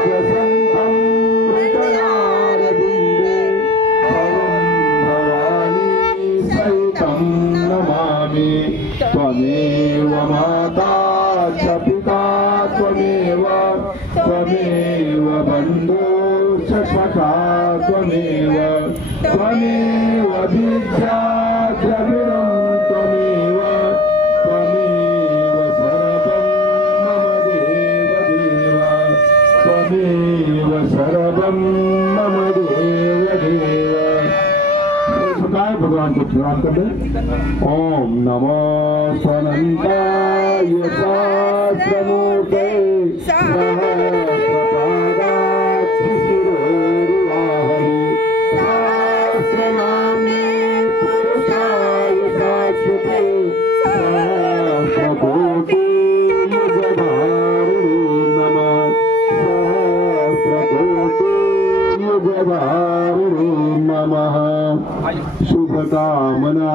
वसन्तं हृदयारविन्दे भवं भवानी सहितं नमामि। त्वमेव माता च पिता त्वमेव त्वमेव बन्धुश्च सखा त्वमेव त्वमेव विद्या द्रविणं त्वमेव त्वमेव सर्वं मम देवदेव त्वमेव सर्वं मम देवदेव। भगवान को प्रणाम कर दे। ओम नमो स्वनंताय सहस्रमूर्ते सहस्रपादाक्षि शिरोरुवाहरि सहस्रनामे पुरुषाय शाश्वते सहस्रकोटि युगधारिणे नमः सहस्रकोटि युगधारिणे नमः। शुभकामना